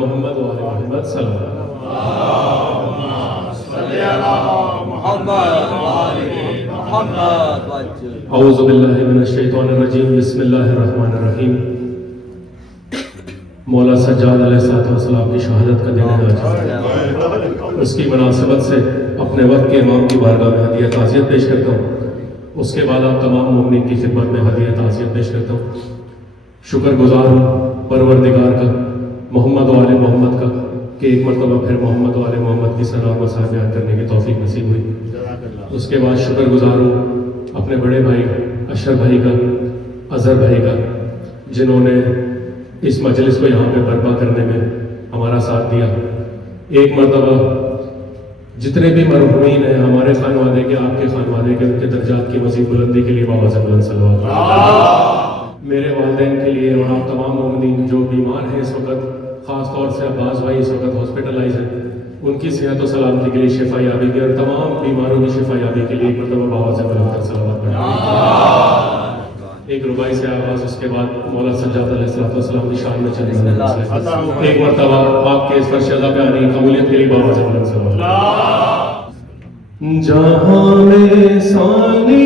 محمد و آل محمد صلی اللہ اعوذ باللہ من الشیطان الرجیم بسم اللہ الرحمن الرحیم. مولا سجاد علیہ السلام کی شہادت کا دن ہے. اس کی مناسبت سے اپنے وقت کے امام کی بارگاہ میں ہدیہ تعزیت پیش کرتا ہوں. اس کے بعد آپ تمام مومنین کی خدمت میں ہدیہ تعزیت پیش کرتا ہوں. شکر گزار ہوں پروردگار کا، محمد و آل محمد کا، کہ ایک مرتبہ پھر محمد و آل محمد کی سلام و صحبہ بیان کرنے کی توفیق نصیب ہوئی. اس کے بعد شکر گزار ہوں اپنے بڑے بھائی اشرف بھائی کا، اظہر بھائی کا، جنہوں نے اس مجلس کو یہاں پہ برپا کرنے میں ہمارا ساتھ دیا. ایک مرتبہ جتنے بھی مرحومین ہیں ہمارے خانوادے کے، آپ کے خانوادے کے، ان کے درجات کی مزید بلندی کے لیے بابا بلند صلوات. میرے والدین کے لیے اور آپ تمام مومنین جو بیمار ہیں اس وقت، خاص طور سے عباس بھائی اس وقت ہاسپٹلائز ہیں، ان کی صحت و سلامتی کے لیے شفا یابی کی، اور تمام بیماروں کی شفا یابی کے لیے ایک مرتبہ بابا بلند صلوات پڑھیں. ایک ربائی سے آواز، اس کے بعد مولا سجاد علیہ السلام کی شان میں چلی جائے. ایک مرتبہ آپ کے اس فرشدہ پہ آنے کی قبولیت کے لیے بابا بلند صلوات. جہاں میں ثانی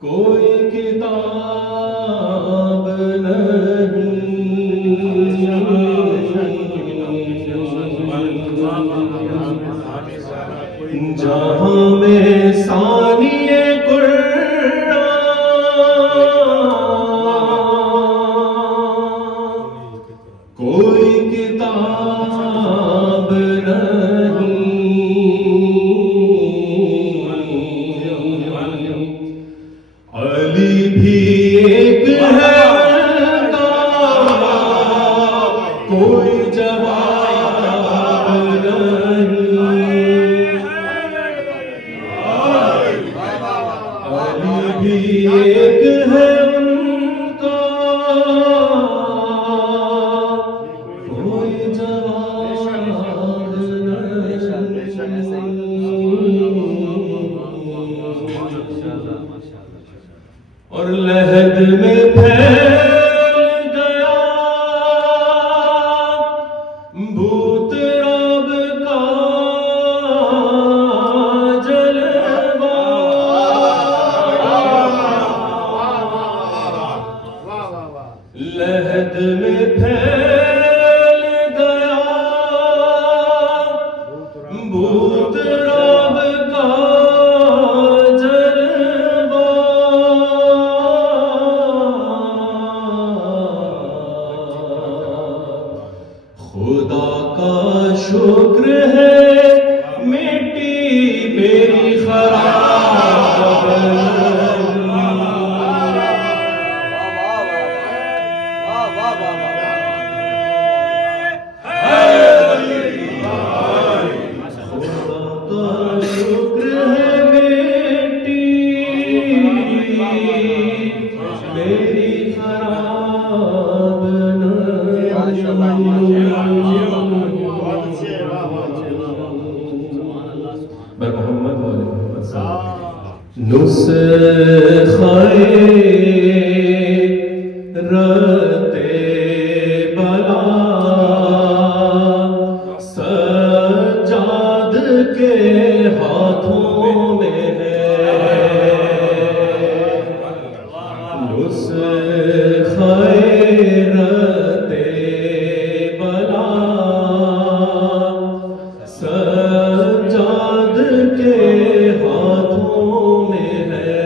کوئی کتاب نہیں، جہاں میں ثانی قرآن کوئی کتاب علی بھی ایک ہے کوئی جواب نہیں، علی بھی ایک ہے ان کا کوئی جواب اور لہد میں پھیل گیا بھوت رب کا جلوہ، لہد میں پھیل گیا بھوت رب کا خدا کا شکر ہے مٹی میری خراب نسخۂ رتے بلا سجاد کے ہاتھوں میں ہے، نسخۂ رتے بلا سجاد کے ہاتھوں میں ہے،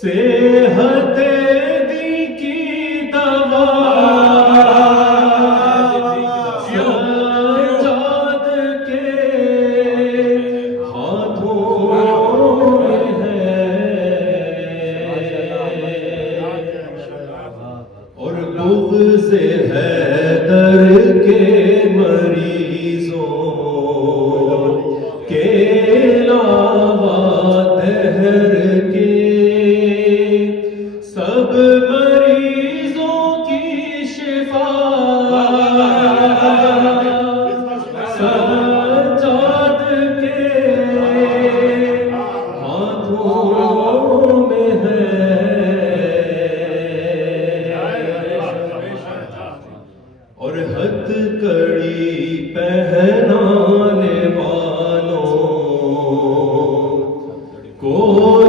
صحت دی کی دوا سجاد کے ہاتھوں میں ہے، اور بغض حیدر کے مریضوں کے علاوہ دہر کے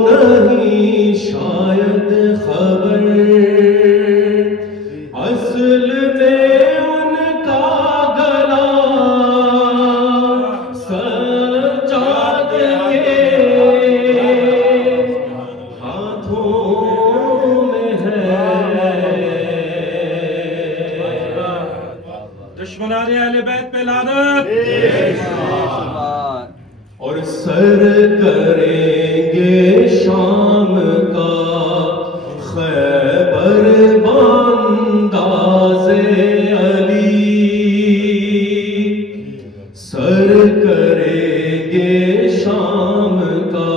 نہیں شاید خبر اصل میں ان کا گلا سجاد کے ہاتھوں میں ہے. دشمنان اہل بیت پہ لعنت. اور سر کریں گے شام کا خیبر بانداز علی. سر کریں گے شام کا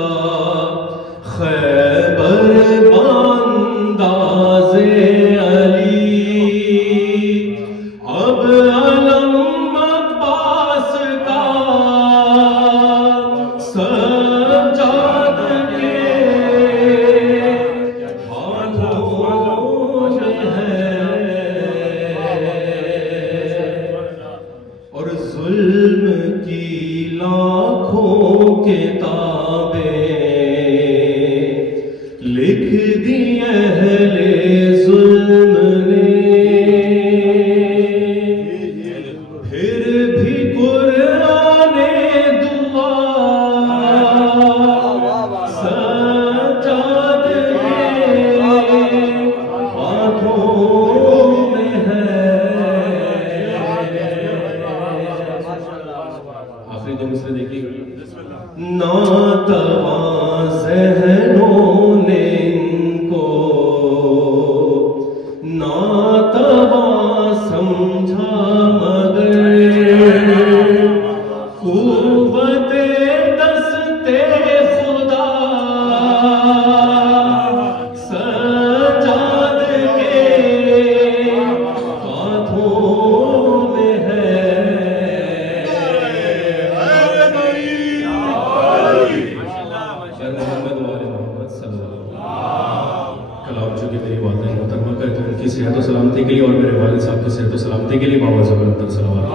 خیبر بانداز علی. اب علم عباس کا سجاد کے ہاتھوں میں ہے. اور ظلم کی لاکھوں کتابیں لکھ دی اہل ظلم نے. پھر بھی قرآن دعا سجاد کے ہاتھوں میں ہے. آخری جو مصرع دیکھیے گا. ناتواں ذہنوں نے ان کو ناتواں سمجھا مگر قوت دستے خدا سجاد کے ہاتھوں میں ہے. محمد وآل محمد صلی اللہ علیہ وسلم. کلام چونکہ میری والدہ محترمہ کا ہے تو ان کی صحت و سلامتی کے لیے اور میرے والد صاحب کی صحت و سلامتی کے لیے بابا زبان اندر صلوات.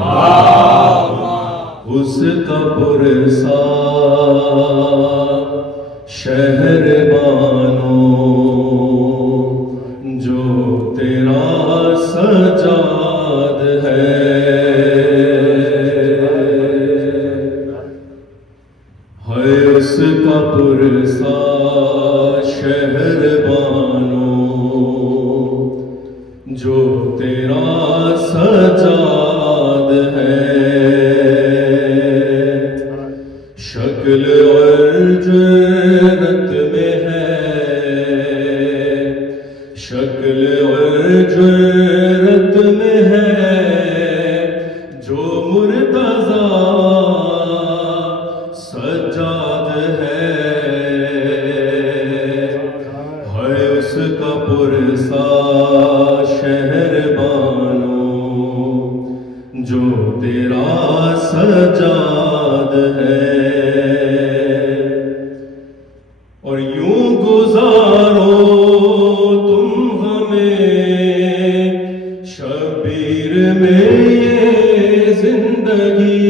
اس کا پرساد شہر بانو جو تیرا سجاد ہے. اس کا پرساد شہر بانو جو تیرا سجاد ہے. شکل اور جرت میں ہے شکل اور جرت میں ہے جو مرتضی سجاد ہے. اس کا پرساد شہر بانو جو تیرا سجاد ہے. اور یوں گزارو تم ہمیں شبیر میں یہ زندگی.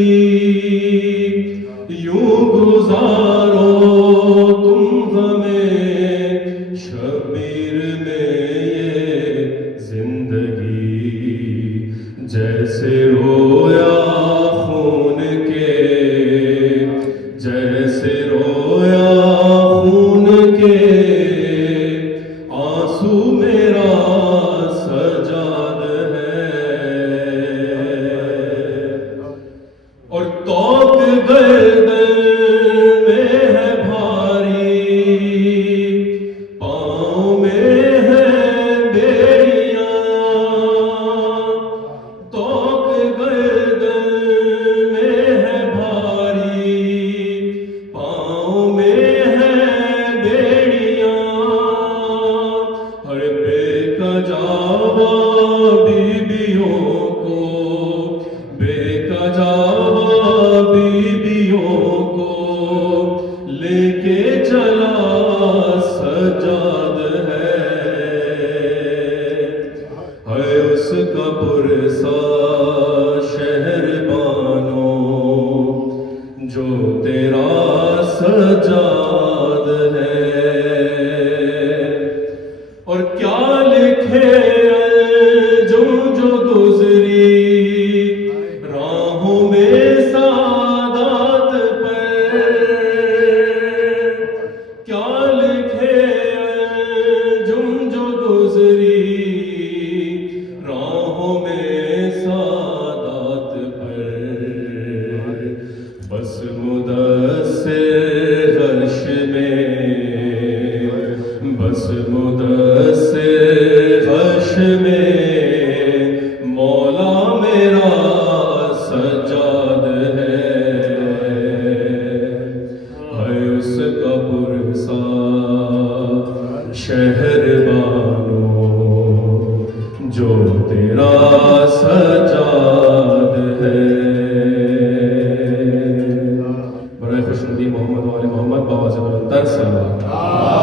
یوں گزارو تم ہمیں شبیر میں یہ زندگی. جیسے رویا خون کے جیسے رویا خون کے بس مدثر حش میں مولا میرا سجاد ہے اس کا پرسا شہر بانو جو تیرا سجاد ہے. برائے خوش ندی محمد وآل محمد بآواز بلند تر صلوات.